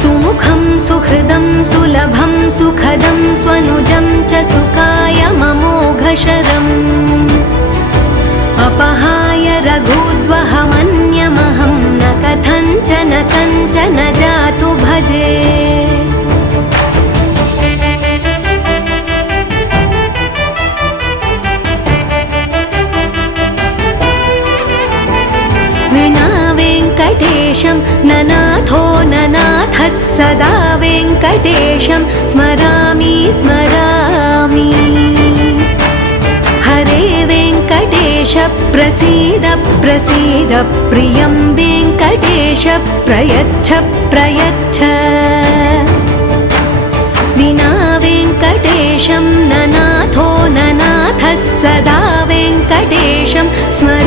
सुमुखं सुहृदं सुलभं सुखदं स्वनुजं च सुखाय ममोघशरम् अपहाय रघुद्वहमन्यमहं न कथञ्चन कञ्चन जातु भजे विना वेङ्कटेशं ननाथो ननाथः सदा वेङ्कटेशं स्मरामि स्मरामि हरे वेङ्कटेश प्रसीद प्रसीद प्रियं वेङ्कटेश प्रयच्छ प्रयच्छ विना वेङ्कटेशं ननाथो ननाथः सदा वेङ्कटेशं स्मरामि